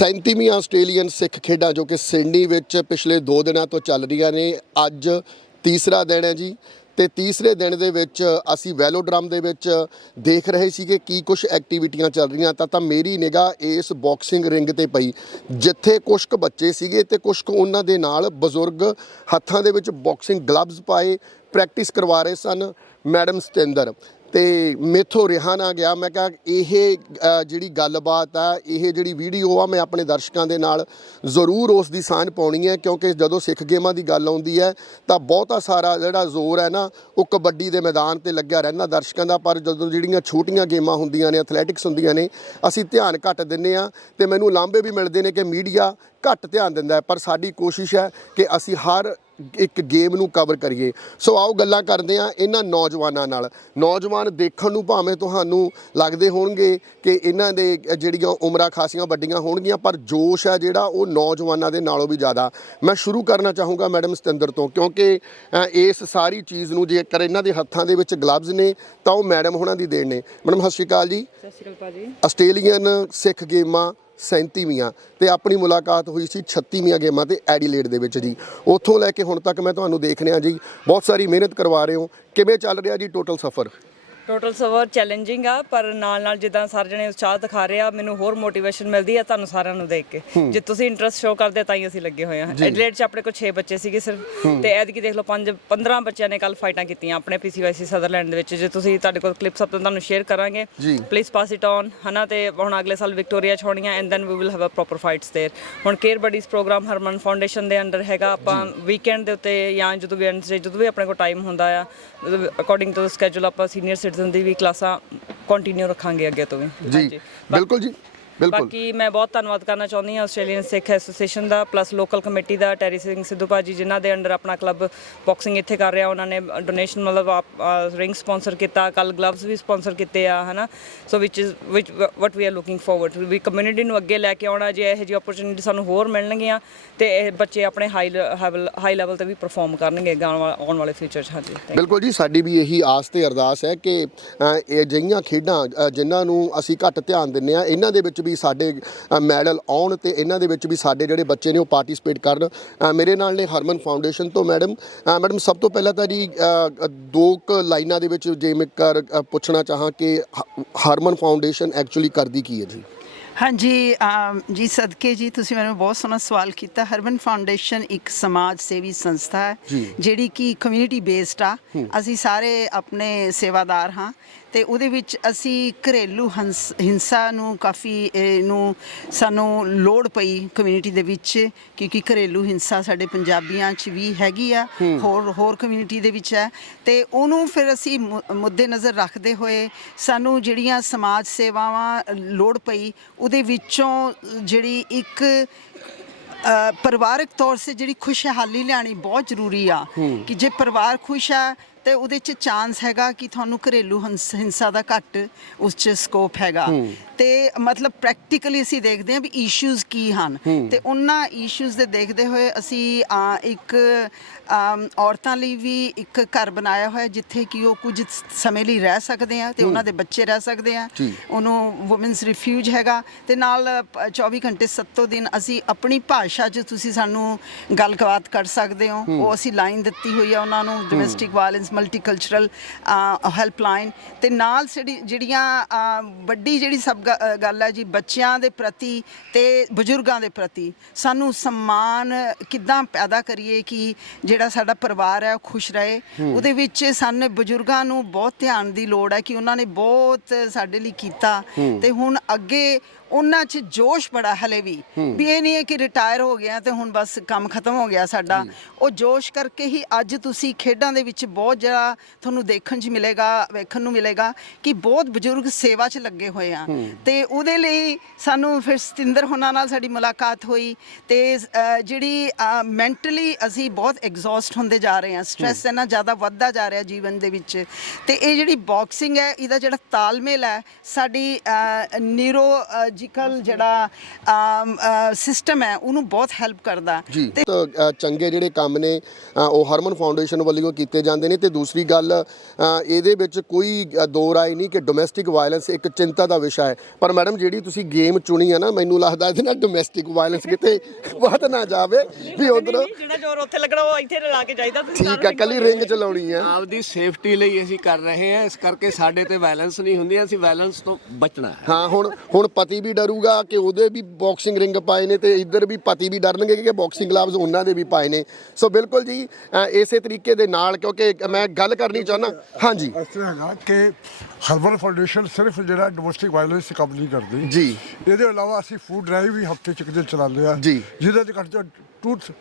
37ਵੀਂ Australian ਸਿੱਖ ਖੇਡਾਂ ਜੋ ਕਿ ਸਿਡਨੀ ਵਿੱਚ ਪਿਛਲੇ 2 ਦਿਨਾਂ ਤੋਂ ਚੱਲ ਰਹੀਆਂ ਨੇ, ਅੱਜ ਤੀਸਰਾ ਦਿਨ ਹੈ ਜੀ। ਤੇ ਤੀਸਰੇ ਦਿਨ ਦੇ ਵਿੱਚ ਅਸੀਂ ਵੈਲੋਡਰਮ ਦੇ ਵਿੱਚ ਦੇਖ ਰਹੇ ਸੀ ਕਿ ਕੀ ਕੁਝ ਐਕਟੀਵਿਟੀਆਂ ਚੱਲ ਰਹੀਆਂ ਤਾਂ ਤਾਂ ਮੇਰੀ ਨਿਗਾਹ ਇਸ ਬਾਕਸਿੰਗ ਰਿੰਗ ਤੇ ਪਈ। ਜਿੱਥੇ ਕੁਝ ਕੁ ਬੱਚੇ ਸੀਗੇ ਤੇ ਕੁਝ ਕੁ ਉਹਨਾਂ ਦੇ ਨਾਲ ਬਜ਼ੁਰਗ ਹੱਥਾਂ ਦੇ ਵਿੱਚ ਬਾਕਸਿੰਗ ਗਲਵਜ਼ ਪਾਏ, ਪ੍ਰੈਕਟਿਸ ਕਰਵਾ ਰਹੇ ਸਨ ਮੈਡਮ ਸਤਿੰਦਰ। ਤੇ ਮੇਥੋਂ ਰਿਹਾ ਨਾ ਗਿਆ। ਮੈਂ ਕਿਹਾ, ਇਹ ਜਿਹੜੀ ਗੱਲਬਾਤ ਆ, ਇਹ ਜਿਹੜੀ ਵੀਡੀਓ ਆ, ਮੈਂ ਆਪਣੇ ਦਰਸ਼ਕਾਂ ਦੇ ਨਾਲ ਜ਼ਰੂਰ ਉਸ ਦੀ ਸਾਂਝ ਪਾਉਣੀ ਹੈ, ਕਿਉਂਕਿ ਜਦੋਂ ਸਿੱਖ ਗੇਮਾਂ ਦੀ ਗੱਲ ਆਉਂਦੀ ਹੈ, ਤਾਂ ਬਹੁਤਾ ਸਾਰਾ ਜਿਹੜਾ ਜ਼ੋਰ ਹੈ ਨਾ, ਉਹ ਕਬੱਡੀ ਦੇ ਮੈਦਾਨ ਤੇ ਲੱਗਿਆ ਰਹਿੰਦਾ ਦਰਸ਼ਕਾਂ ਦਾ। ਪਰ ਜਦੋਂ ਜਿਹੜੀਆਂ ਛੋਟੀਆਂ ਗੇਮਾਂ ਹੁੰਦੀਆਂ ਨੇ, ਐਥਲੈਟਿਕਸ ਹੁੰਦੀਆਂ ਨੇ, ਅਸੀਂ ਧਿਆਨ ਘੱਟ ਦਿੰਨੇ ਆ ਤੇ ਮੈਨੂੰ ਲਾਂਭੇ ਵੀ ਮਿਲਦੇ ਨੇ ਕਿ ਮੀਡੀਆ ਘੱਟ ਧਿਆਨ ਦਿੰਦਾ ਪਰ ਸਾਡੀ ਕੋਸ਼ਿਸ਼ ਹੈ ਕਿ ਅਸੀਂ ਹਰ ਇੱਕ ਗੇਮ ਨੂੰ ਕਵਰ ਕਰੀਏ। ਸੋ ਆਓ ਗੱਲਾਂ ਕਰਦੇ ਆ ਇਹਨਾਂ ਨੌਜਵਾਨਾਂ ਨਾਲ। ਨੌਜਵਾਨ ਦੇਖਣ ਨੂੰ ਭਾਵੇਂ ਤੁਹਾਨੂੰ ਲੱਗਦੇ ਹੋਣਗੇ ਕਿ ਇਹਨਾਂ ਦੇ ਜਿਹੜੀਆਂ ਉਮਰਾਂ ਖਾਸੀਆਂ ਵੱਡੀਆਂ ਹੋਣਗੀਆਂ ਪਰ ਜੋਸ਼ ਹੈ ਜਿਹੜਾ ਉਹ ਨੌਜਵਾਨਾਂ ਦੇ ਨਾਲੋਂ ਵੀ ਜ਼ਿਆਦਾ। ਮੈਂ ਸ਼ੁਰੂ ਕਰਨਾ ਚਾਹੂੰਗਾ ਮੈਡਮ ਸਤਿੰਦਰ ਤੋਂ ਕਿਉਂਕਿ ਇਸ ਸਾਰੀ ਚੀਜ਼ ਨੂੰ ਜੇਕਰ ਇਹਨਾਂ ਦੇ ਹੱਥਾਂ ਦੇ ਵਿੱਚ ਗਲਵਜ਼ ਨੇ ਤਾਂ ਉਹ ਮੈਡਮ ਹੋਣਾ ਦੀ ਦੇਣ ਨੇ। ਮੈਡਮ ਸਤਿ ਸ਼੍ਰੀ ਅਕਾਲ ਜੀ। ਸਤਿ ਸ਼੍ਰੀ ਅਕਾਲ ਭਾਜੀ ਆਸਟ੍ਰੇਲੀਅਨ ਸਿੱਖ ਗੇਮਾਂ 37ਵੀਆਂ ਤੇ ਆਪਣੀ ਮੁਲਾਕਾਤ ਹੋਈ ਸੀ 36ਵੀਆਂ ਗੇਮਾਂ ਤੇ ਐਡੀਲੇਡ ਦੇ ਵਿੱਚ ਜੀ। ਉੱਥੋਂ ਲੈ ਕੇ ਹੁਣ ਤੱਕ ਮੈਂ ਤੁਹਾਨੂੰ ਦੇਖ ਰਿਹਾ ਜੀ। ਬਹੁਤ ਸਾਰੀ ਮਿਹਨਤ ਕਰਵਾ ਰਹੇ ਹੋ। ਕਿਵੇਂ ਚੱਲ ਰਿਹਾ ਜੀ ਟੋਟਲ ਸਫ਼ਰ? ਟੋਟਲ ਸਵਰ ਚੈਲੰਜਿੰਗ ਆ ਪਰ ਨਾਲ ਨਾਲ ਜਿੱਦਾਂ ਸਾਰੇ ਜਣੇ ਉਤਸ਼ਾਹ ਦਿਖਾ ਰਹੇ ਆ ਮੈਨੂੰ ਹੋਰ ਮੋਟੀਵੇਸ਼ਨ ਮਿਲਦੀ ਆ ਤੁਹਾਨੂੰ ਸਾਰਿਆਂ ਨੂੰ ਦੇਖ ਕੇ ਜੇ ਤੁਸੀਂ ਇੰਟਰਸਟ ਸ਼ੋ ਕਰਦੇ ਤਾਂ ਹੀ ਅਸੀਂ ਲੱਗੇ ਹੋਏ ਆ ਐਡਲੇਟ ਚ ਆਪਣੇ ਕੋਲ 6 ਬੱਚੇ ਸੀਗੇ ਸਿਰਫ ਤੇ ਐਤਕੀ ਦੇਖ ਲਓ 5 15 ਬੱਚਿਆਂ ਨੇ ਕੱਲ ਫਾਈਟਾਂ ਕੀਤੀਆਂ ਆਪਣੇ ਪੀਸੀਵਾਈਸੀ ਸਦਰਲੈਂਡ ਦੇ ਵਿੱਚ ਜੇ ਤੁਸੀਂ ਤੁਹਾਡੇ ਕੋਲ ਕਲਿੱਪਸ ਅਪ ਤੁਹਾਨੂੰ ਸ਼ੇਅਰ ਕਰਾਂਗੇ ਜੀ। ਪਲੀਜ਼ ਪਾਸ ਇਟ ਔਨ ਹਨਾ ਤੇ ਹੁਣ ਅਗਲੇ ਸਾਲ ਵਿਕਟੋਰੀਆ ਚ ਹੋਣੀਆਂ and then we will have a proper fights there ਹੁਣ care buddies program Harman foundation ਦੇ ਅੰਡਰ ਹੈਗਾ ਆਪਾਂ ਵੀਕਐਂਡ ਦੇ ਉੱਤੇ ਜਾਂ ਜਦੋਂ ਵੀ ਵੈਨਸਡੇ ਜਦੋਂ ਵੀ ਆਪਣੇ ਕੋਲ ਟਾਈਮ ਹੁੰਦਾ ਆ ਅਕੋਰਡਿੰਗ ਟੂ ਸਕੇਜੂਲ ਆਪਾਂ ਸੀਨੀਅਰ ਸਿਟੀਜ਼ਨ ਦੀ ਵੀ ਕਲਾਸਾਂ ਕੰਟੀਨਿਊ ਰੱਖਾਂਗੇ ਅੱਗੇ ਤੋਂ ਵੀ। ਜੀ ਬਿਲਕੁਲ ਜੀ। ਬਿਲਕੁਲ। ਬਾਕੀ ਮੈਂ ਬਹੁਤ ਧੰਨਵਾਦ ਕਰਨਾ ਚਾਹੁੰਦੀ ਹਾਂ ਆਸਟ੍ਰੇਲੀਅਨ ਸਿੱਖ ਐਸੋਸੀਏਸ਼ਨ ਦਾ ਪਲੱਸ ਲੋਕਲ ਕਮੇਟੀ ਦਾ ਟੈਰੀ ਸਿੰਘ ਸਿੱਧੂ ਭਾਜੀ ਜਿਨ੍ਹਾਂ ਦੇ ਅੰਡਰ ਆਪਣਾ ਕਲੱਬ ਬਾਕਸਿੰਗ ਇੱਥੇ ਕਰ ਰਿਹਾ। ਉਹਨਾਂ ਨੇ ਡੋਨੇਸ਼ਨ ਮਤਲਬ ਰਿੰਗ ਸਪਾਂਸਰ ਕੀਤਾ ਕੱਲ ਗਲਵਸ ਵੀ ਸਪਾਂਸਰ ਕੀਤੇ ਆ ਹਨਾ? So which is which what we are looking forward we community ਨੂੰ ਅੱਗੇ ਲੈ ਕੇ ਆਉਣਾ ਜੇ ਇਹੋ ਜਿਹੀ ਓਪਰਚੁਨਿਟੀ ਸਾਨੂੰ ਹੋਰ ਮਿਲਣਗੀਆਂ ਤੇ ਇਹ ਬੱਚੇ ਆਪਣੇ ਹਾਈ ਹਾਈ ਲੈਵਲ ਤੇ ਵੀ ਪਰਫਾਰਮ ਕਰਨਗੇ ਆਉਣ ਵਾਲੇ ਫਿਊਚਰ 'ਚ। ਹਾਂਜੀ. ਬਿਲਕੁਲ ਜੀ ਸਾਡੀ ਵੀ ਇਹੀ ਆਸ ਤੇ ਅਰਦਾਸ ਹੈ ਕਿ ਇਹ ਜਿਹੀਆਂ ਖੇਡਾਂ ਜਿਨ੍ਹਾਂ ਨੂੰ ਅਸੀਂ ਘੱਟ ਧਿਆਨ ਦਿੰਨੇ ਆ ਇਹਨਾਂ ਦੇ ਵਿੱਚ ਵੀ ਸਾਡੇ ਅ, ਮੈਡਲ ਆਉਣ ਤੇ ਇਹਨਾਂ ਦੇ ਵਿੱਚ ਵੀ ਸਾਡੇ ਜਿਹੜੇ ਬੱਚੇ ਨੇ ਉਹ ਪਾਰਟਿਸਿਪੇਟ ਕਰਨ। ਮੇਰੇ ਨਾਲ ਨੇ ਹਰਮਨ ਫਾਊਂਡੇਸ਼ਨ ਤੋਂ ਮੈਡਮ। ਮੈਡਮ ਸਭ ਤੋਂ ਪਹਿਲਾਂ ਤਾਂ ਜੀ ਦੋ ਕੁ ਲਾਈਨਾਂ ਦੇ ਵਿੱਚ ਜੇ ਮੈਂ ਪੁੱਛਣਾ ਚਾਹਾਂ ਕਿ ਹਰਮਨ ਫਾਊਂਡੇਸ਼ਨ ਐਕਚੁਅਲੀ ਕਰਦੀ ਕੀ ਹੈ ਜੀ? ਹਾਂਜੀ ਜੀ ਸਦਕੇ ਜੀ ਤੁਸੀਂ ਮੈਨੂੰ ਬਹੁਤ ਸੋਹਣਾ ਸਵਾਲ ਕੀਤਾ। ਹਰਬਨ ਫਾਊਂਡੇਸ਼ਨ ਇੱਕ ਸਮਾਜ ਸੇਵੀ ਸੰਸਥਾ ਹੈ। ਜਿਹੜੀ ਕਿ ਕਮਿਊਨਿਟੀ ਬੇਸਡ ਆ। ਅਸੀਂ ਸਾਰੇ ਆਪਣੇ ਸੇਵਾਦਾਰ ਹਾਂ। ਤੇ ਉਹਦੇ ਵਿੱਚ ਅਸੀਂ ਘਰੇਲੂ ਹੰਸ- ਹਿੰਸਾ ਨੂੰ ਕਾਫੀ ਇਹਨੂੰ ਸਾਨੂੰ ਲੋੜ ਪਈ ਕਮਿਊਨਿਟੀ ਦੇ ਵਿੱਚ ਕਿਉਂਕਿ ਘਰੇਲੂ ਹਿੰਸਾ ਸਾਡੇ ਪੰਜਾਬੀਆਂ 'ਚ ਵੀ ਹੈਗੀ ਆ ਹੋਰ ਹੋਰ ਕਮਿਊਨਿਟੀ ਦੇ ਵਿੱਚ ਹੈ। ਤੇ ਉਹਨੂੰ ਫਿਰ ਅਸੀਂ ਮੁ- ਮੁੱਦੇ ਨਜ਼ਰ ਰੱਖਦੇ ਹੋਏ ਸਾਨੂੰ ਜਿਹੜੀਆਂ ਸਮਾਜ ਸੇਵਾਵਾਂ ਲੋੜ ਪਈ ਉਹਦੇ ਵਿੱਚੋਂ ਜਿਹੜੀ ਇੱਕ ਅ, ਪਰਿਵਾਰਕ ਤੌਰ ਸੇ ਜਿਹੜੀ ਖੁਸ਼ਹਾਲੀ ਲਿਆਣੀ ਬਹੁਤ ਜ਼ਰੂਰੀ ਆ ਕਿ ਜੇ ਪਰਿਵਾਰ ਖੁਸ਼ ਆ ਤੇ ਉਹਦੇ ਚ ਚਾਂਸ ਹੈਗਾ ਕਿ ਤੁਹਾਨੂੰ ਘਰੇਲੂ ਹੰਸ- ਹਿੰਸਾ ਦਾ ਘੱਟ ਉਸ ਚ ਸਕੋਪ ਹੈਗਾ। ਤੇ ਮਤਲਬ ਪ੍ਰੈਕਟੀਕਲੀ ਅਸੀਂ ਦੇਖਦੇ ਹਾਂ ਵੀ ਇਸ਼ੂਜ਼ ਕੀ ਹਨ। ਤੇ ਉਹਨਾਂ ਇਸ਼ੂਜ਼ ਦੇ ਦੇਖਦੇ ਹੋਏ ਅਸੀਂ ਅ, ਇੱਕ ਅਮ, ਔਰਤਾਂ ਲਈ ਵੀ ਇੱਕ ਘਰ ਬਣਾਇਆ ਹੋਇਆ ਜਿੱਥੇ ਕਿ ਉਹ ਕੁਝ ਸਮੇਂ ਲਈ ਰਹਿ ਸਕਦੇ ਆ ਤੇ ਉਹਨਾਂ ਦੇ ਬੱਚੇ ਰਹਿ ਸਕਦੇ ਆ ਜੀ। ਉਹਨੂੰ ਔਮਨਸ ਰਿਫਿਊਜ ਹੈਗਾ। ਤੇ ਨਾਲ ਪ- 24 ਘੰਟੇ ਸੱਤੋ ਦਿਨ ਅਸੀਂ ਆਪਣੀ ਭਾਸ਼ਾ 'ਚ ਤੁਸੀਂ ਸਾਨੂੰ ਗੱਲਬਾਤ ਕਰ ਸਕਦੇ ਹੋ। ਉਹ ਅਸੀਂ ਲਾਈਨ ਦਿੱਤੀ ਹੋਈ ਆ ਉਹਨਾਂ ਨੂੰ ਡੋਮੈਸਟਿਕ ਵਾਇਲੈਂਸ ਮਲਟੀਕਲਚਰਲ ਹੈਲਪਲਾਈਨ ਤੇ ਨਾਲ ਜਿਹੜੀ- ਜਿਹੜੀਆਂ ਵੱਡੀ ਜਿਹੜੀ ਸਭ ਗੱਲ ਹੈ ਜੀ ਬੱਚਿਆਂ ਦੇ ਪ੍ਰਤੀ ਤੇ ਬਜ਼ੁਰਗਾਂ ਦੇ ਪ੍ਰਤੀ ਸਾਨੂੰ ਸਨਮਾਨ ਕਿੱਦਾਂ ਪੈਦਾ ਕਰੀਏ ਕਿ ਜਿਹੜਾ ਸਾਡਾ ਪਰਿਵਾਰ ਹੈ ਉਹ ਖੁਸ਼ ਰਹੇ। ਉਹਦੇ ਵਿੱਚ ਸਾਨੂੰ ਬਜ਼ੁਰਗਾਂ ਨੂੰ ਬਹੁਤ ਧਿਆਨ ਦੀ ਲੋੜ ਹੈ ਕਿ ਉਹਨਾਂ ਨੇ ਬਹੁਤ ਸਾਡੇ ਲਈ ਕੀਤਾ ਤੇ ਹੁਣ ਅੱਗੇ ਉਹਨਾਂ 'ਚ ਜੋਸ਼ ਬੜਾ ਹਲੇ ਵੀ। ਵੀ ਇਹ ਨਹੀਂ ਹੈ ਕਿ ਰਿਟਾਇਰ ਹੋ ਗਿਆ ਤੇ ਹੁਣ ਬਸ ਕੰਮ ਖਤਮ ਹੋ ਗਿਆ ਸਾਡਾ। ਉਹ ਜੋਸ਼ ਕਰਕੇ ਹੀ ਅੱਜ ਤੁਸੀਂ ਖੇਡਾਂ ਦੇ ਵਿੱਚ ਬਹੁਤ ਜਿਹੜਾ ਤੁਹਾਨੂੰ ਦੇਖਣ 'ਚ ਮਿਲੇਗਾ ਵੇਖਣ ਨੂੰ ਮਿਲੇਗਾ ਕਿ ਬਹੁਤ ਬਜ਼ੁਰਗ ਸੇਵਾ 'ਚ ਲੱਗੇ ਹੋਏ ਆ। ਤੇ ਉਹਦੇ ਲਈ ਸਾਨੂੰ ਫਿਰ ਸਤਿੰਦਰ ਹੋਣਾ ਨਾਲ ਸਾਡੀ ਮੁਲਾਕਾਤ ਹੋਈ ਤੇ ਜਿਹੜੀ ਮੈਂਟਲੀ ਅਸੀਂ ਬਹੁਤ ਐਗਜ਼ੌਸਟ ਹੁੰਦੇ ਜਾ ਰਹੇ ਹਾਂ। ਸਟ੍ਰੈਸ ਇੰਨਾ ਜ਼ਿਆਦਾ ਵੱਧਦਾ ਜਾ ਰਿਹਾ ਜੀਵਨ ਦੇ ਵਿੱਚ। ਤੇ ਇਹ ਜਿਹੜੀ ਬਾਕਸਿੰਗ ਹੈ ਇਹਦਾ ਜਿਹੜਾ ਤਾਲਮੇਲ ਹੈ ਸਾਡੀ ਨਿਊਰੋ ਸਾਈਕੋਲੋਜੀਕਲ ਜਿਹੜਾ ਸਿਸਟਮ ਹੈ ਉਹਨੂੰ ਬਹੁਤ ਹੈਲਪ ਕਰਦਾ। ਜੀ। ਤਾਂ ਚੰਗੇ ਜਿਹੜੇ ਕੰਮ ਨੇ ਉਹ ਹਰਮਨ ਫਾਊਂਡੇਸ਼ਨ ਵੱਲੋਂ ਕੀਤੇ ਜਾਂਦੇ ਨੇ। ਤੇ ਦੂਸਰੀ ਗੱਲ ਇਹਦੇ ਵਿੱਚ ਕੋਈ ਦੋ ਰਾਏ ਨਹੀਂ ਕਿ ਡੋਮੈਸਟਿਕ ਵਾਇਲੈਂਸ ਇੱਕ ਚਿੰਤਾ ਦਾ ਵਿਸ਼ਾ ਹੈ। ਪਰ ਮੈਡਮ ਜਿਹੜੀ ਤੁਸੀਂ ਗੇਮ ਚੁਣੀ ਹੈ ਨਾ ਮੈਨੂੰ ਲੱਗਦਾ ਇਹਦੇ ਨਾਲ ਡੋਮੈਸਟਿਕ ਵਾਇਲੈਂਸ ਕਿਤੇ ਵੱਧ ਨਾ ਜਾਵੇ। ਵੀ ਉਧਰ ਜਿਹੜਾ ਜ਼ੋਰ ਉੱਥੇ ਲੱਗਣਾ ਉਹ ਇੱਥੇ ਲਾ ਕੇ ਜਾਈਦਾ ਤੁਸੀਂ ਠੀਕ ਹੈ ਕੱਲੀ ਰਿੰਗ ਚਲਾਉਣੀ ਹੈ। ਆਪਦੀ ਸੇਫਟੀ ਲਈ ਅਸੀਂ ਕਰ ਰਹੇ ਹਾਂ ਇਸ ਕਰਕੇ ਸਾਡੇ ਤੇ ਵਾਇਲੈਂਸ ਨਹੀਂ ਹੁੰਦੀ ਅਸੀਂ ਵਾਇਲੈਂਸ ਤੋਂ ਬਚਣਾ ਹੈ। ਹਾਂ ਹੁਣ ਹੁਣ ਪਤੀ ਵੀ ਡਰੂਗਾ ਕਿ ਉਹਦੇ ਵੀ ਬਾਕਸਿੰਗ ਰਿੰਗ ਪਾਏ ਨੇ ਤੇ ਇੱਧਰ ਵੀ ਪਤੀ ਵੀ ਡਰਨਗੇ ਕਿ ਬਾਕਸਿੰਗ ਗਲਵਜ਼ ਉਹਨਾਂ ਦੇ ਵੀ ਪਾਏ ਨੇ। ਸੋ ਬਿਲਕੁਲ ਜੀ ਇਸੇ ਤਰੀਕੇ ਦੇ ਨਾਲ ਕਿਉਂਕਿ ਮੈਂ ਗੱਲ ਕਰਨੀ ਚਾਹੁੰਦਾ। ਹਾਂਜੀ। ਇਸ ਤਰ੍ਹਾਂ ਹੈਗਾ ਕਿ ਹਰਬਲ ਫਾਊਂਡੇਸ਼ਨ ਸਿਰਫ ਜਿਹੜਾ ਡੋਮੈਸਟਿਕ ਵਾਇਲੈਂਸ ਤੇ ਕੰਮ ਨਹੀਂ ਕਰਦੀ। ਜੀ। ਇਹਦੇ ਇਲਾਵਾ ਅਸੀਂ ਫੂਡ ਡਰਾਈਵ ਵੀ ਹਫ਼ਤੇ ਚ ਇੱਕ ਦਿਨ ਚਲਾਉਂਦੇ ਆ। ਜੀ। ਜਿਹਦੇ ਚ ਘੱਟ ਤੋਂ 200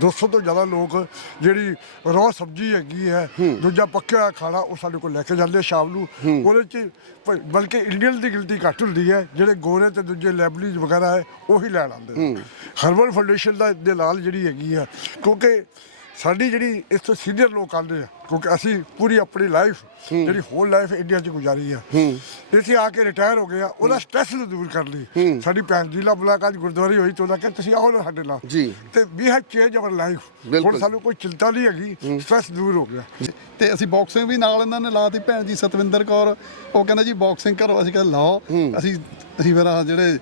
200 ਤੋਂ ਜ਼ਿਆਦਾ ਲੋਕ ਜਿਹੜੀ ਰੋ ਸਬਜ਼ੀ ਹੈਗੀ ਹੈ ਦੂਜਾ ਪੱਕਿਆ ਹੋਇਆ ਖਾਣਾ ਉਹ ਸਾਡੇ ਕੋਲ ਲੈ ਕੇ ਜਾਂਦੇ ਆ ਸ਼ਾਮ ਨੂੰ। ਉਹਦੇ ਚ ਪ- ਬਲਕਿ ਇੰਡੀਅਨ ਦੀ ਗਿਣਤੀ ਘੱਟ ਹੁੰਦੀ ਹੈ ਜਿਹੜੇ ਗੋਰੇ ਤੇ ਦੂਜੇ ਲੈਬਲੀਜ਼ ਵਗੈਰਾ ਹੈ ਉਹੀ ਲੈਣ ਆਉਂਦੇ ਨੇ। ਹਰਬਲ ਫਾਊਂਡੇਸ਼ਨ ਦਾ ਦੇ ਨਾਲ ਜਿਹੜੀ ਹੈਗੀ ਆ ਕਿਉਂਕਿ ਸਾਡੀ ਜਿਹੜੀ ਇਸ ਤੋਂ ਸੀਨੀਅਰ ਲੋਕ ਆਉਂਦੇ ਆ ਕਿਉਂਕਿ ਅਸੀਂ ਪੂਰੀ ਆਪਣੀ ਲਾਈਫ ਜਿਹੜੀ ਹੋਲ ਲਾਈਫ ਇੰਡੀਆ 'ਚ ਗੁਜ਼ਾਰੀ ਆ। ਇੱਥੇ ਆ ਕੇ ਰਿਟਾਇਰ ਹੋ ਗਏ ਆ ਉਹਦਾ ਸਟ੍ਰੈਸ ਨੂੰ ਦੂਰ ਕਰ ਲਈ। ਸਾਡੀ ਭੈਣ ਜੀ ਨਾਲ ਮੁਲਾਕਾਤ ਗੁਰਦੁਆਰੇ ਹੋਈ ਤਾਂ ਉਹਨਾਂ ਕਹਿੰਦੇ ਤੁਸੀਂ ਆਓ ਨਾ ਸਾਡੇ ਨਾਲ। ਜੀ। ਤੇ we have change our life. ਹੁਣ ਸਾਨੂੰ ਕੋਈ ਚਿੰਤਾ ਨਹੀਂ ਹੈਗੀ ਸਟ੍ਰੈਸ ਦੂਰ ਹੋ ਗਿਆ। ਤੇ ਅਸੀਂ ਬਾਕਸਿੰਗ ਵੀ ਨਾਲ ਇਹਨਾਂ ਨੇ ਲਾਤੀ ਭੈਣ ਜੀ ਸਤਵਿੰਦਰ ਕੌਰ ਉਹ ਕਹਿੰਦਾ ਜੀ ਬਾਕਸਿੰਗ ਕਰੋ ਅਸੀਂ ਕਹਿੰਦੇ ਲਾਓ। ਅਸੀਂ ਅਸੀਂ ਫਿਰ ਜਿਹੜੇ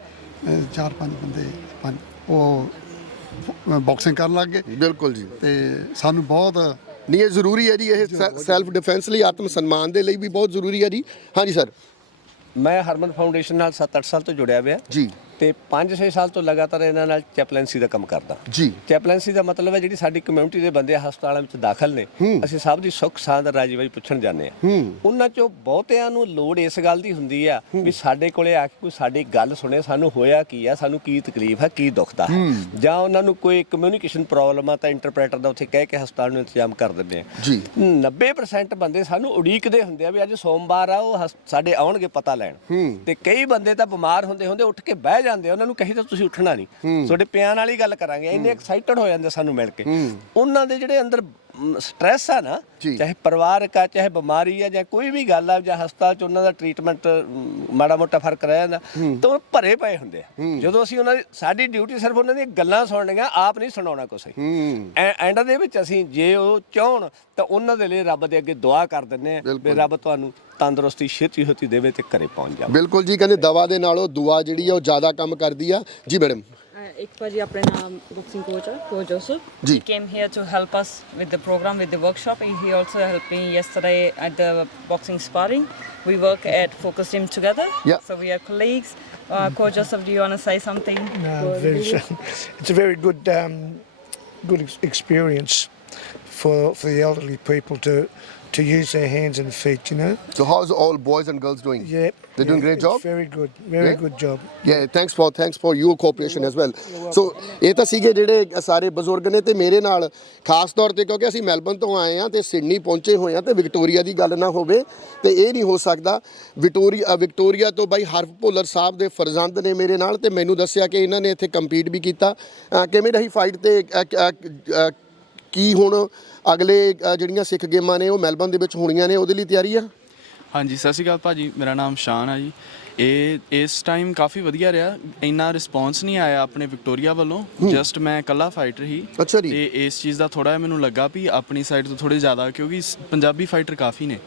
ਚਾਰ ਪੰਜ ਬੰਦੇ ਪੰਜ ਉਹ ਬਾਕਸਿੰਗ ਕਰਨ ਲੱਗ ਗਏ। ਬਿਲਕੁਲ ਜੀ। ਤੇ ਸਾਨੂੰ ਬਹੁਤ ਨਹੀਂ ਇਹ ਜ਼ਰੂਰੀ ਹੈ ਜੀ ਇਹ ਸੈਲਫ ਡਿਫੈਂਸ ਲਈ ਆਤਮ ਸਨਮਾਨ ਦੇ ਲਈ ਵੀ ਬਹੁਤ ਜ਼ਰੂਰੀ ਹੈ ਜੀ। ਹਾਂਜੀ ਸਰ ਮੈਂ ਹਰਮਨ ਫਾਊਂਡੇਸ਼ਨ ਨਾਲ 7-8 ਸਾਲ ਤੋਂ ਜੁੜਿਆ ਹੋਇਆ। ਜੀ। ਤੇ 5-6 ਸਾਲ ਤੋਂ ਲਗਾਤਾਰ ਇਹਨਾਂ ਨਾਲ ਚੈਪਲੈਂਸੀ ਦਾ ਕੰਮ ਕਰਦਾ। ਜੀ। ਚੈਪਲੈਂਸੀ ਦਾ ਮਤਲਬ ਹੈ ਜਿਹੜੀ ਸਾਡੀ ਕਮਿਊਨਿਟੀ ਦੇ ਬੰਦੇ ਹਸਪਤਾਲਾਂ ਵਿੱਚ ਦਾਖਲ ਨੇ। ਅਸੀਂ ਸਭ ਦੀ ਸੁੱਖ ਸਾਂਦ ਰਾਜੀ ਬਾਜੀ ਪੁੱਛਣ ਜਾਂਦੇ ਆ ਉਹਨਾਂ ਚੋਂ ਬਹੁਤਿਆਂ ਨੂੰ ਲੋੜ ਇਸ ਗੱਲ ਦੀ ਹੁੰਦੀ ਆ ਵੀ ਸਾਡੇ ਕੋਲੇ ਆ ਕੇ ਕੋਈ ਸਾਡੀ ਗੱਲ ਸੁਣੇ ਸਾਨੂੰ ਹੋਇਆ ਕੀ ਆ ਸਾਨੂੰ ਕੀ ਤਕਲੀਫ ਹੈ ਕੀ ਦੁੱਖਦਾ ਹੈ। ਜਾਂ ਉਹਨਾਂ ਨੂੰ ਕੋਈ ਕਮਿਊਨੀਕੇਸ਼ਨ ਪ੍ਰੋਬਲਮ ਆ ਤਾਂ ਇੰਟਰਪ੍ਰੈਟਰ ਦਾ ਉੱਥੇ ਕਹਿ ਕੇ ਹਸਪਤਾਲ ਨੂੰ ਇੰਤਜ਼ਾਮ ਕਰ ਦਿੰਦੇ ਆ। ਜੀ। 90% ਬੰਦੇ ਸਾਨੂੰ ਉਡੀਕਦੇ ਹੁੰਦੇ ਆ ਵੀ ਅੱਜ ਸੋਮਵਾਰ ਆ ਉਹ ਸਾਡੇ ਆਉਣਗੇ ਪਤਾ ਲੈਣ। ਤੇ ਕਈ ਬੰਦੇ ਤਾਂ ਬਿਮਾਰ ਹੁੰਦੇ ਹੁੰਦੇ ਉੱਠ ਕੇ ਬਹਿ ਜਾਂਦੇ ਆ, ਉਹਨਾਂ ਨੂੰ ਕਹੀਦਾ ਤੁਸੀਂ ਉੱਠਣਾ ਨਹੀਂ। ਤੁਹਾਡੇ ਪਿਆਰ ਨਾਲ ਹੀ ਗੱਲ ਕਰਾਂਗੇ ਇੰਨੇ ਐਕਸਾਈਟਡ ਹੋ ਜਾਂਦੇ ਸਾਨੂੰ ਮਿਲ ਕੇ। ਉਹਨਾਂ ਦੇ ਜਿਹੜੇ ਅੰਦਰ ਸਟ੍ਰੈਸ ਆ ਨਾ। ਚਾਹੇ ਪਰਿਵਾਰਕ ਆ ਚਾਹੇ ਬਿਮਾਰੀ ਆ ਜਾਂ ਕੋਈ ਵੀ ਗੱਲ ਆ ਜਾਂ ਹਸਪਤਾਲ ਚ ਉਹਨਾਂ ਦਾ ਟ੍ਰੀਟਮੈਂਟ ਮਾੜਾ ਮੋਟਾ ਫ਼ਰਕ ਰਹਿ ਜਾਂਦਾ ਤਾਂ ਉਹ ਭਰੇ ਪਏ ਹੁੰਦੇ ਆ। ਜਦੋਂ ਅਸੀਂ ਉਹਨਾਂ ਦੀ ਸਾਡੀ ਡਿਊਟੀ ਸਿਰਫ ਉਹਨਾਂ ਦੀਆਂ ਗੱਲਾਂ ਸੁਣਨੀਆਂ ਆਪ ਨਹੀਂ ਸੁਣਾਉਣਾ ਕੁਛ ਐਂਡ ਦੇ ਵਿੱਚ ਅਸੀਂ ਜੇ ਉਹ ਚਾਹਣ ਤਾਂ ਉਹਨਾਂ ਦੇ ਲਈ ਰੱਬ ਦੇ ਅੱਗੇ ਦੁਆ ਕਰ ਦਿੰਦੇ ਆ ਵੀ ਰੱਬ ਤੁਹਾਨੂੰ ਤੰਦਰੁਸਤੀ ਛੇਤੀ ਛੇਤੀ ਦੇਵੇ ਤੇ ਘਰੇ ਪਹੁੰਚ ਜਾਵੇ। ਬਿਲਕੁਲ ਜੀ ਕਹਿੰਦੇ ਦਵਾ ਦੇ ਨਾਲੋਂ ਦੁਆ ਜਿਹੜੀ ਆ ਉਹ ਜ਼ਿਆਦਾ ਕੰਮ ਕਰਦੀ ਆ। ਜੀ madam boxing coach Coach Joseph. He came here to help us with the program, with the workshop. He he also helped me yesterday at the boxing sparring. We work at Focus Team together. Yeah. So we are colleagues. Uh, Coach Joseph, do you want to say something? Very it's a very good um, good experience for for the elderly people to to use their hands and feet. You know. So how's all boys and girls doing? Yeah. They're doing great job? Very good. Very Yeah? good job. Yeah, thanks for thanks for your cooperation as well. So ਇਹ ਤਾਂ ਸੀਗੇ ਜਿਹੜੇ ਸਾਰੇ ਬਜ਼ੁਰਗ ਨੇ ਤੇ ਮੇਰੇ ਨਾਲ ਖਾਸ ਤੌਰ ਤੇ ਕਿਉਂਕਿ ਅਸੀਂ ਮੈਲਬਨ ਤੋਂ ਆਏ ਆ ਤੇ ਸਿਡਨੀ ਪਹੁੰਚੇ ਹੋਏ ਆ ਤੇ ਵਿਕਟੋਰੀਆ ਦੀ ਗੱਲ ਨਾ ਹੋਵੇ ਤੇ ਇਹ ਨਹੀਂ ਹੋ ਸਕਦਾ ਵਿਕਟੋਰੀਆ ਵਿਕਟੋਰੀਆ ਤੋਂ ਬਾਈ ਹਰਫ ਭੁੱਲਰ ਸਾਹਿਬ ਦੇ ਫਰਜ਼ੰਦ ਨੇ ਮੇਰੇ ਨਾਲ ਤੇ ਮੈਨੂੰ ਦੱਸਿਆ ਕਿ ਇਹਨਾਂ ਨੇ ਇੱਥੇ ਕੰਪੀਟ ਵੀ ਕੀਤਾ ਅਹ ਕਿਵੇਂ ਰਹੀ ਫਾਈਟ ਤੇ ਅਹ, ਅਹ, ਅਹ, ਕੀ ਹੁਣ ਅਗਲੇ ਜਿਹੜੀਆਂ ਸਿੱਖ ਗੇਮਾਂ ਨੇ ਉਹ ਮੈਲਬਨ ਦੇ ਵਿੱਚ ਹੋਣੀਆਂ ਨੇ ਉਹਦੇ ਲਈ ਤਿਆਰੀ ਆ? ਹਾਂਜੀ ਸਤਿ ਸ਼੍ਰੀ ਅਕਾਲ ਭਾਜੀ ਮੇਰਾ ਨਾਮ ਸ਼ਾਨ ਆ ਜੀ। ਇਹ ਇਸ ਟਾਈਮ ਕਾਫੀ ਵਧੀਆ ਰਿਹਾ ਇੰਨਾ ਰਿਸਪੌਂਸ ਨਹੀਂ ਆਇਆ ਆਪਣੇ ਵਿਕਟੋਰੀਆ ਵੱਲੋਂ ਜਸਟ ਮੈਂ ਇਕੱਲਾ ਫਾਈਟਰ ਹੀ ਅੱਛਾ ਜੀ। ਤੇ ਇਸ ਚੀਜ਼ ਦਾ ਥੋੜਾ ਮੈਨੂੰ ਲੱਗਾ ਵੀ ਆਪਣੀ ਸਾਈਡ ਤੋਂ ਥੋੜੇ ਜ਼ਿਆਦਾ ਕਿਉਂਕਿ ਸ- ਪੰਜਾਬੀ ਫਾਈਟਰ ਕਾਫੀ ਨੇ।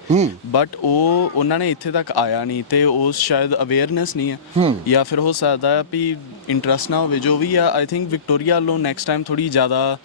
ਬਟ ਉਹ ਉਹਨਾਂ ਨੇ ਇੱਥੇ ਤੱਕ ਆਇਆ ਨਹੀਂ ਤੇ ਉਸ ਸ਼ਾਇਦ ਅਵੇਅਰਨੈਸ ਨਹੀਂ ਹੈ। ਜਾਂ ਫਿਰ ਹੋ ਸਕਦਾ ਹੈ ਵੀ ਇੰਟਰਸਟ ਨਾ ਹੋਵੇ ਜੋ ਵੀ ਆ ਆਈ ਥਿੰਕ ਵਿਕਟੋਰੀਆ ਵੱਲੋਂ ਨੈਕਸਟ ਟਾਈਮ ਥੋੜੀ ਜ਼ਿਆਦਾ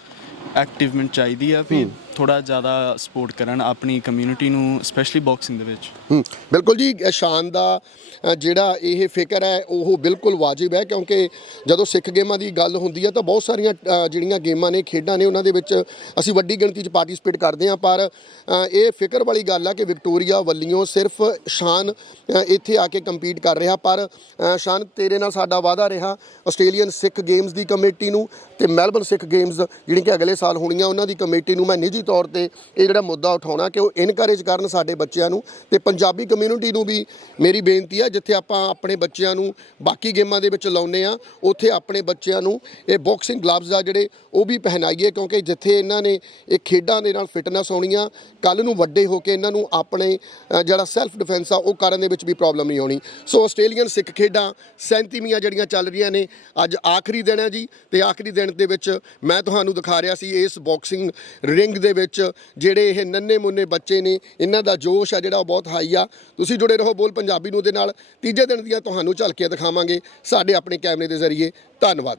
ਐਕਟਿਵਮੈਂਟ ਚਾਹੀਦੀ ਆ ਵੀ ਥੋੜਾ ਜ਼ਿਆਦਾ ਸਪੋਰਟ ਕਰਨ ਆਪਣੀ ਕਮਿਊਨਿਟੀ ਨੂੰ ਸਪੈਸ਼ਲੀ ਬਾਕਸਿੰਗ ਦੇ ਵਿੱਚ। ਹੂੰ ਬਿਲਕੁਲ ਜੀ ਅ, ਸ਼ਾਨ ਦਾ ਅ, ਜਿਹੜਾ ਇਹ ਫਿਕਰ ਹੈ ਉਹ ਬਿਲਕੁਲ ਵਾਜਿਬ ਹੈ ਕਿਉਂਕਿ ਜਦੋਂ ਸਿੱਖ ਗੇਮਾਂ ਦੀ ਗੱਲ ਹੁੰਦੀ ਹੈ ਤਾਂ ਬਹੁਤ ਸਾਰੀਆਂ ਅ, ਜਿਹੜੀਆਂ ਗੇਮਾਂ ਨੇ ਖੇਡਾਂ ਨੇ ਉਹਨਾਂ ਦੇ ਵਿੱਚ ਅਸੀਂ ਵੱਡੀ ਗਿਣਤੀ 'ਚ ਪਾਰਟਿਸਿਪੇਟ ਕਰਦੇ ਹਾਂ ਪਰ ਅ, ਇਹ ਫਿਕਰ ਵਾਲੀ ਗੱਲ ਆ ਕਿ ਵਿਕਟੋਰੀਆ ਵੱਲੋਂ ਸਿਰਫ ਸ਼ਾਨ ਅ, ਇੱਥੇ ਆ ਕੇ ਕੰਪੀਟ ਕਰ ਰਿਹਾ ਪਰ ਅ, ਸ਼ਾਨ ਤੇਰੇ ਨਾਲ ਸਾਡਾ ਵਾਅਦਾ ਰਿਹਾ ਆਸਟ੍ਰੇਲੀਅਨ ਸਿੱਖ ਗੇਮਸ ਦੀ ਕਮੇਟੀ ਨੂੰ ਤੇ ਮੈਲਬਨ ਸਿੱਖ ਗੇਮਸ ਜਿਹੜੀ ਕਿ ਅਗਲੇ ਸਾਲ ਹੋਣੀਆਂ ਉਹਨਾਂ ਦੀ ਕਮੇਟੀ ਨੂੰ ਮੈਂ ਨਿੱਜੀ ਤੌਰ ਤੇ ਇਹ ਜਿਹੜਾ ਮੁੱਦਾ ਉਠਾਉਣਾ ਕਿ ਉਹ ਇਨਕਰੇਜ ਕਰਨ ਸਾਡੇ ਬੱਚਿਆਂ ਨੂੰ ਤੇ ਪੰਜਾਬੀ ਕਮਿਊਨਿਟੀ ਨੂੰ ਵੀ ਮੇਰੀ ਬੇਨਤੀ ਆ, ਜਿੱਥੇ ਆਪਾਂ ਆਪਣੇ ਬੱਚਿਆਂ ਨੂੰ ਬਾਕੀ ਗੇਮਾਂ ਦੇ ਵਿੱਚ ਲਾਉਨੇ ਆ ਉੱਥੇ ਆਪਣੇ ਬੱਚਿਆਂ ਨੂੰ ਇਹ ਬਾਕਸਿੰਗ ਗਲਵਜ਼ ਆ ਜਿਹੜੇ ਉਹ ਵੀ ਪਹਿਨਾਈਏ ਕਿਉਂਕਿ ਜਿੱਥੇ ਇਹਨਾਂ ਨੇ ਇਹ ਖੇਡਾਂ ਦੇ ਨਾਲ ਫਿਟਨੈਸ ਹੋਣੀ ਆ ਕੱਲ ਨੂੰ ਵੱਡੇ ਹੋ ਕੇ ਇਹਨਾਂ ਨੂੰ ਆਪਣੇ ਜਿਹੜਾ ਸੈਲਫ ਡਿਫੈਂਸ ਆ, ਉਹ ਕਰਨ ਦੇ ਵਿੱਚ ਵੀ ਪ੍ਰੋਬਲਮ ਨਹੀਂ ਹੋਣੀ। ਸੋ ਆਸਟ੍ਰੇਲੀਅਨ ਸਿੱਖ ਖੇਡਾਂ 37ਵੀਆਂ ਜਿਹੜੀਆਂ ਚੱਲ ਰਹੀਆਂ ਨੇ, ਅੱਜ ਆਖਰੀ ਦਿਨ ਹੈ ਜੀ ਤੇ ਆਖਰੀ ਦਿਨ ਦੇ ਵਿੱਚ ਮੈਂ ਤੁਹਾਨੂੰ ਦਿਖਾ ਰਿਹਾ ਸੀ ਇਸ ਬਾਕਸਿੰਗ ਰਿੰਗ ਦੇ ਵਿੱਚ ਜਿਹੜੇ ਇਹ ਨੰਨੇ ਮੁੰਨੇ ਬੱਚੇ ਨੇ, ਇਹਨਾਂ ਦਾ ਜੋਸ਼ ਆ ਜਿਹੜਾ ਉਹ ਬਹੁਤ ਹਾਈ ਆ। ਤੁਸੀਂ ਜੁੜੇ ਰਹੋ ਬੋਲ ਪੰਜਾਬੀ ਨੂੰ ਦੇ ਨਾਲ। ਤੀਜੇ ਦਿਨ ਦੀਆਂ ਤੁਹਾਨੂੰ ਝਲਕੀਆਂ ਦਿਖਾਵਾਂਗੇ ਸਾਡੇ ਆਪਣੇ ਕੈਮਰੇ ਦੇ ਜ਼ਰੀਏ। ਧੰਨਵਾਦ।